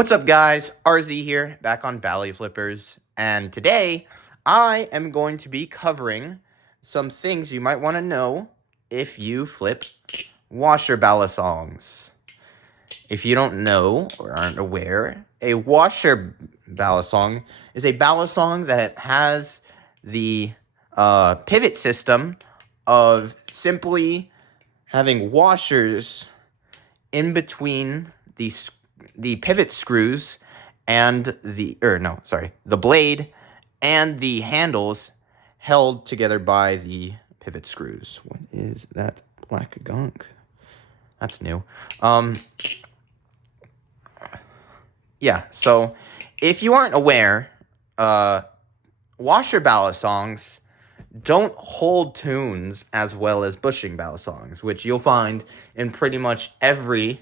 What's up, guys? RZ here, back on bali.flipRZ, and today I am going to be covering some things you might want to know if you flip washer balisongs. If you don't know or aren't aware, a washer balisong is a balisong that has the pivot system of simply having washers in between the pivot screws and the blade and the handles held together by the pivot screws. What is that black gunk? That's new. Yeah, so if you aren't aware, washer balisongs don't hold tunes as well as bushing balisongs, which you'll find in pretty much every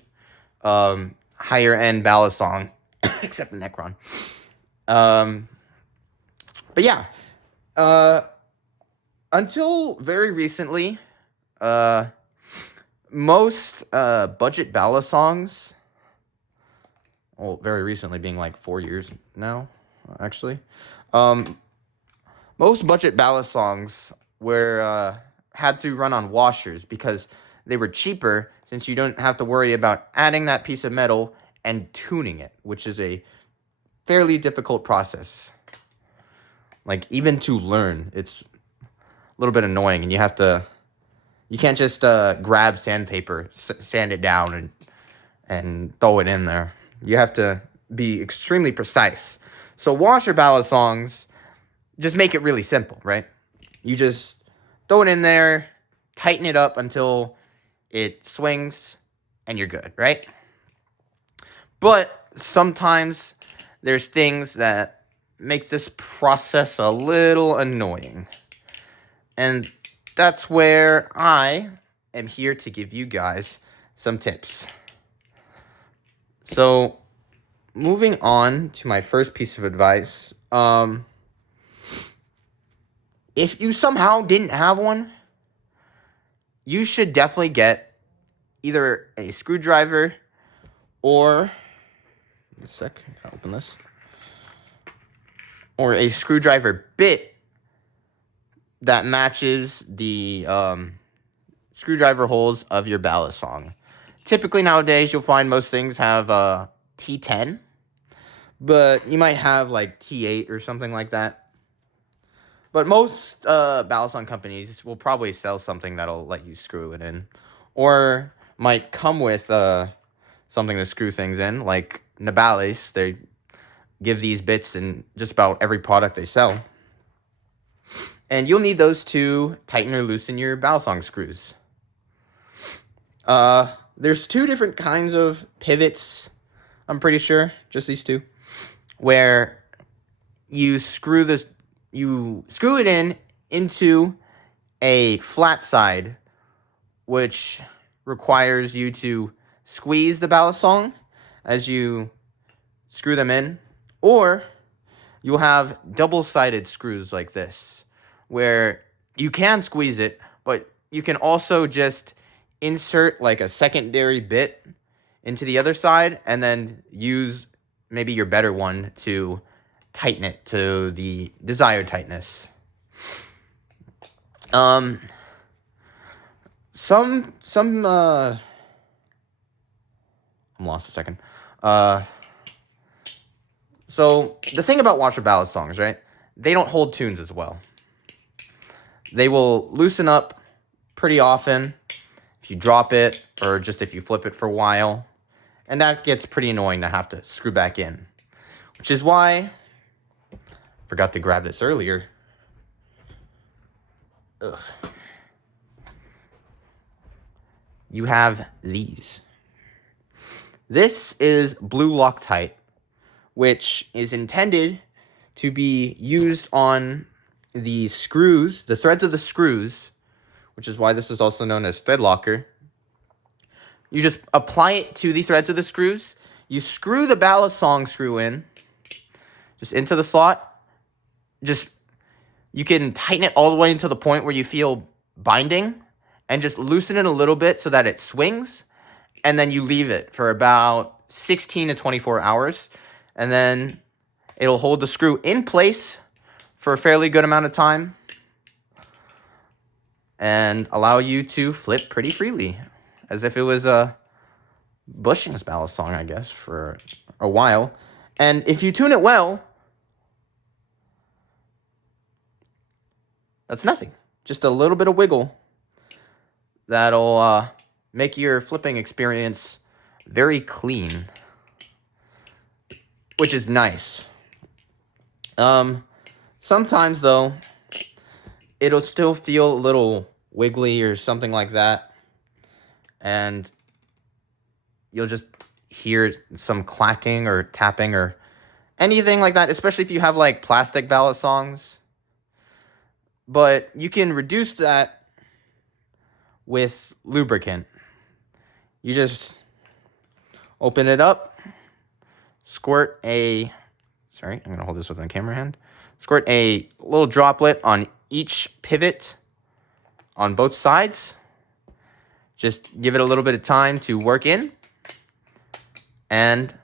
higher end balisong except the Necron. But yeah, until very recently, most budget balisongs, well, very recently being like 4 years now, actually, most budget balisongs were had to run on washers because they were cheaper, since you don't have to worry about adding that piece of metal and tuning it, which is a fairly difficult process. Like, even to learn, it's a little bit annoying, and you can't just grab sandpaper, sand it down, and throw it in there. You have to be extremely precise. So washer balisongs just make it really simple, right? You just throw it in there, tighten it up until it swings, and you're good, right? But sometimes there's things that make this process a little annoying. And that's where I am here to give you guys some tips. So, moving on to my first piece of advice. If you somehow didn't have one, you should definitely get either a screwdriver or or a screwdriver bit that matches the screwdriver holes of your balisong. Typically nowadays, you'll find most things have T10, but you might have like T8 or something like that. But most balisong companies will probably sell something that'll let you screw it in, or might come with something to screw things in, like Nabalis. They give these bits in just about every product they sell. And you'll need those to tighten or loosen your balisong screws. There's two different kinds of pivots, I'm pretty sure, just these two, where you screw it into a flat side, which requires you to squeeze the balisong as you screw them in, or you'll have double-sided screws like this, where you can squeeze it, but you can also just insert like a secondary bit into the other side and then use maybe your better one to tighten it to the desired tightness. I'm lost a second. So the thing about washer balisongs, right? They don't hold tunes as well. They will loosen up pretty often if you drop it, or just if you flip it for a while. And that gets pretty annoying to have to screw back in. Which is why I forgot to grab this earlier. Ugh. You have these. This is blue Loctite, which is intended to be used on the screws, the threads of the screws, which is why this is also known as thread locker. You just apply it to the threads of the screws. You screw the balisong screw in, just into the slot. You can tighten it all the way until the point where you feel binding, and just loosen it a little bit so that it swings, and then you leave it for about 16 to 24 hours. And then it'll hold the screw in place for a fairly good amount of time and allow you to flip pretty freely, as if it was a Bushing's balisong, I guess, for a while. And if you tune it well, that's nothing. Just a little bit of wiggle that'll make your flipping experience very clean, which is nice. Sometimes, though, it'll still feel a little wiggly or something like that, and you'll just hear some clacking or tapping or anything like that, especially if you have like plastic balisongs. But you can reduce that with lubricant. You just open it up, squirt a, sorry, I'm gonna hold this with my camera hand. Squirt a little droplet on each pivot on both sides. Just give it a little bit of time to work in. And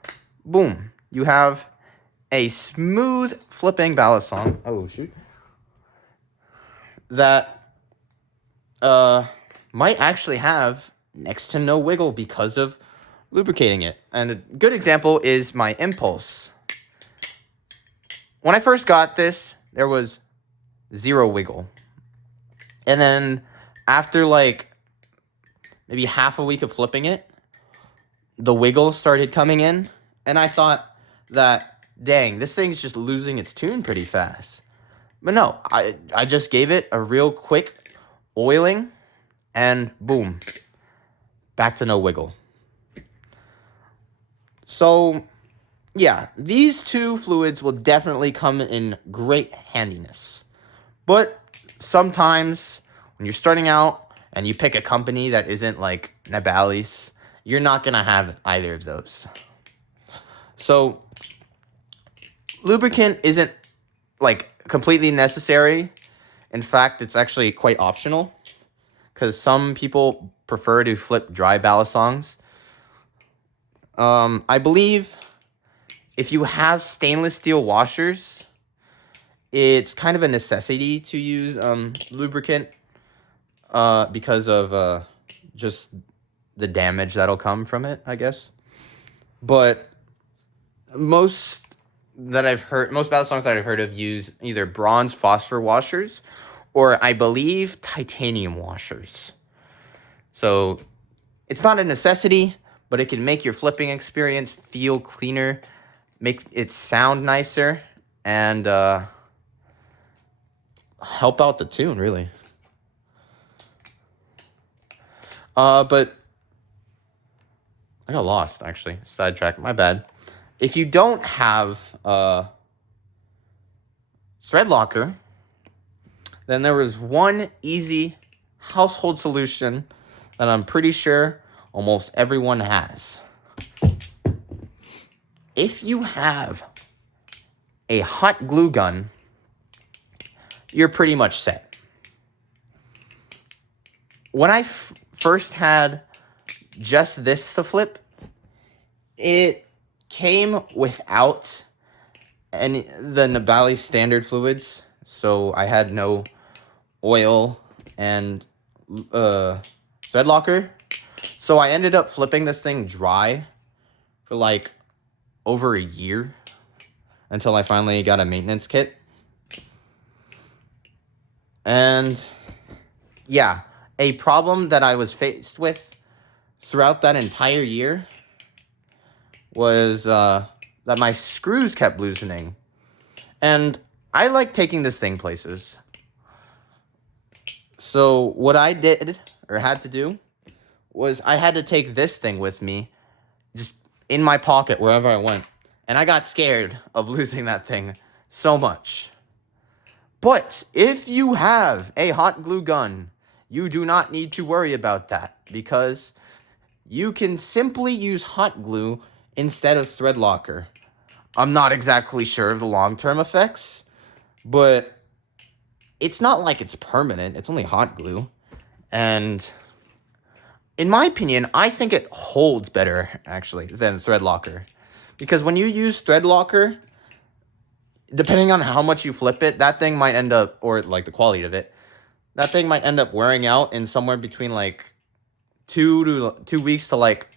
boom, you have a smooth flipping balisong. Oh, shoot. That might actually have next to no wiggle because of lubricating it. And a good example is my Impulse. When I first got this, there was zero wiggle. And then after like maybe half a week of flipping it, the wiggle started coming in. And I thought that, dang, this thing's just losing its tune pretty fast. But no, I just gave it a real quick oiling and boom, back to no wiggle. So yeah, these two fluids will definitely come in great handiness. But sometimes when you're starting out and you pick a company that isn't like Bali's, you're not going to have either of those. So lubricant isn't like completely necessary. In fact, it's actually quite optional because some people prefer to flip dry balisongs. I believe if you have stainless steel washers, it's kind of a necessity to use lubricant because of just the damage that'll come from it, I guess. But most balisongs that I've heard of use either bronze phosphor washers or I believe titanium washers. So it's not a necessity, but it can make your flipping experience feel cleaner, make it sound nicer, and help out the tune, really. But I got lost, actually. Sidetrack, my bad. If you don't have thread locker, then there was one easy household solution that I'm pretty sure almost everyone has. If you have a hot glue gun, you're pretty much set. When I first had just this to flip, it came without the Bali standard fluids, so I had no oil and thread locker. So I ended up flipping this thing dry for like over a year until I finally got a maintenance kit. And yeah, a problem that I was faced with throughout that entire year was that my screws kept loosening. And I like taking this thing places. So what I did, or had to do, was I had to take this thing with me, just in my pocket wherever I went. And I got scared of losing that thing so much. But if you have a hot glue gun, you do not need to worry about that, because you can simply use hot glue instead of thread locker. I'm not exactly sure of the long-term effects, but it's not like it's permanent. It's only hot glue. And in my opinion, I think it holds better, actually, than thread locker. Because when you use thread locker, depending on how much you flip it, that thing might end up, or like the quality of it, that thing might end up wearing out in somewhere between like 2 weeks to like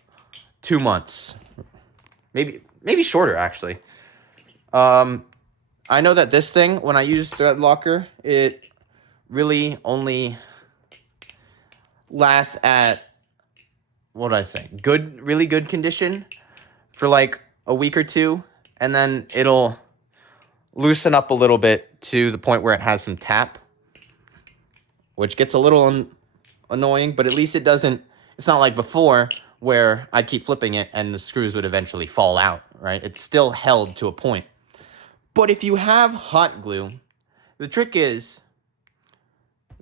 2 months. Maybe shorter, actually. I know that this thing, when I use thread locker, it really only lasts at, what did I say? Really good condition for like a week or two, and then it'll loosen up a little bit to the point where it has some tap, which gets a little annoying, but at least it doesn't, it's not like before where I'd keep flipping it and the screws would eventually fall out, right? It's still held to a point. But if you have hot glue, the trick is,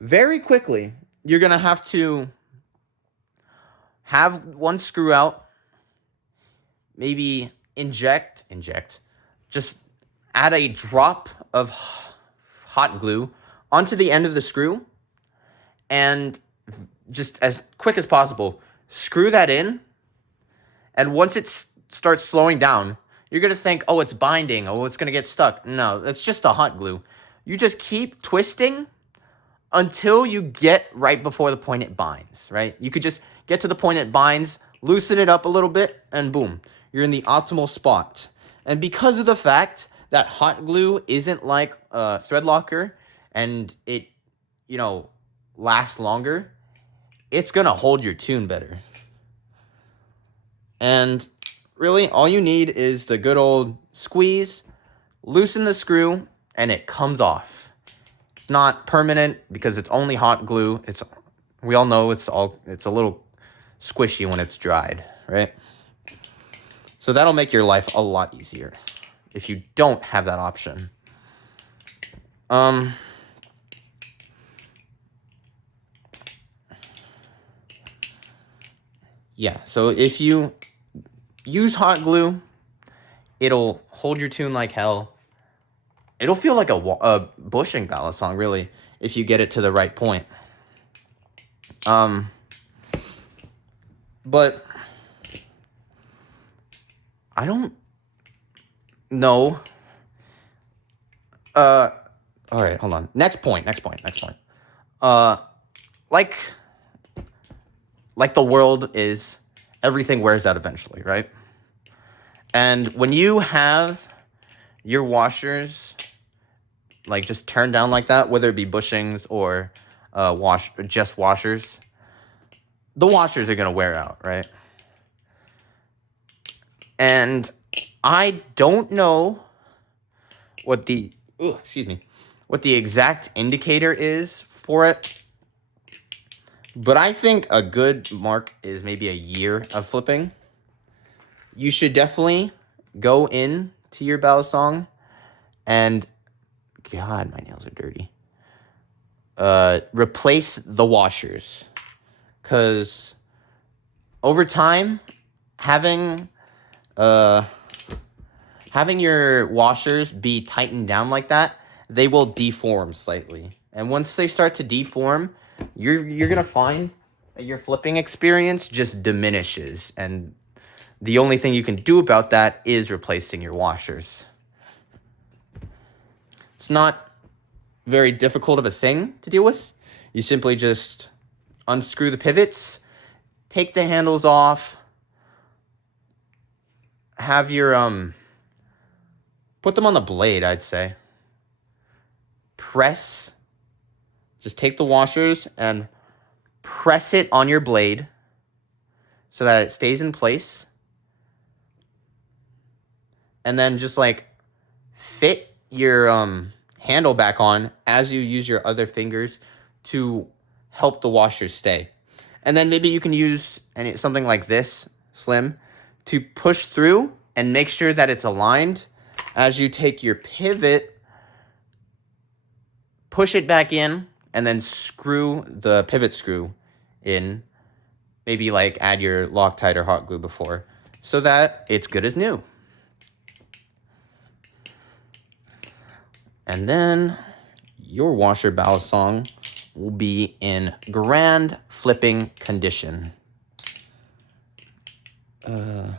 very quickly, you're going to have one screw out, maybe inject, just add a drop of hot glue onto the end of the screw, and just as quick as possible, screw that in. And once it starts slowing down, you're going to think, oh, it's binding. Oh, it's going to get stuck. No, that's just the hot glue. You just keep twisting until you get right before the point it binds, right? You could just get to the point it binds, loosen it up a little bit, and boom, you're in the optimal spot. And because of the fact that hot glue isn't like thread locker and it, lasts longer, it's going to hold your tune better. And really, all you need is the good old squeeze, loosen the screw, and it comes off. It's not permanent because it's only hot glue. We all know it's a little squishy when it's dried, right? So that'll make your life a lot easier if you don't have that option. Yeah, so if you use hot glue, it'll hold your tune like hell. It'll feel like a bushing balisong, really, if you get it to the right point. But I don't know. All right, hold on. Next point. Like the world is, everything wears out eventually, right? And when you have your washers like just turned down like that, whether it be bushings or just washers, the washers are gonna wear out, right? And I don't know what the exact indicator is for it, but I think a good mark is maybe a year of flipping. You should definitely go in to your balisong and, God, my nails are dirty. Replace the washers, because over time, having your washers be tightened down like that, they will deform slightly. And once they start to deform, you're gonna find that your flipping experience just diminishes, and the only thing you can do about that is replacing your washers. It's not very difficult of a thing to deal with. You simply just unscrew the pivots, take the handles off, have your put them on the blade, I'd say. Just take the washers and press it on your blade so that it stays in place. And then just like fit your handle back on as you use your other fingers to help the washers stay. And then maybe you can use something like this, slim, to push through and make sure that it's aligned. As you take your pivot, push it back in, and then screw the pivot screw in. Maybe like add your Loctite or hot glue before, so that it's good as new. And then your washer balisong will be in grand flipping condition. Are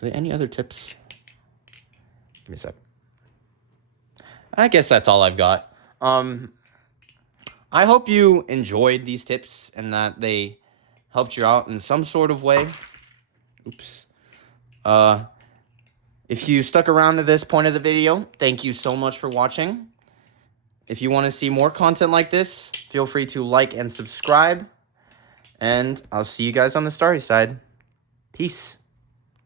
there any other tips? Give me a sec. I guess that's all I've got. I hope you enjoyed these tips and that they helped you out in some sort of way. Oops. If you stuck around to this point of the video, thank you so much for watching. If you want to see more content like this, feel free to like and subscribe. And I'll see you guys on the starry side. Peace.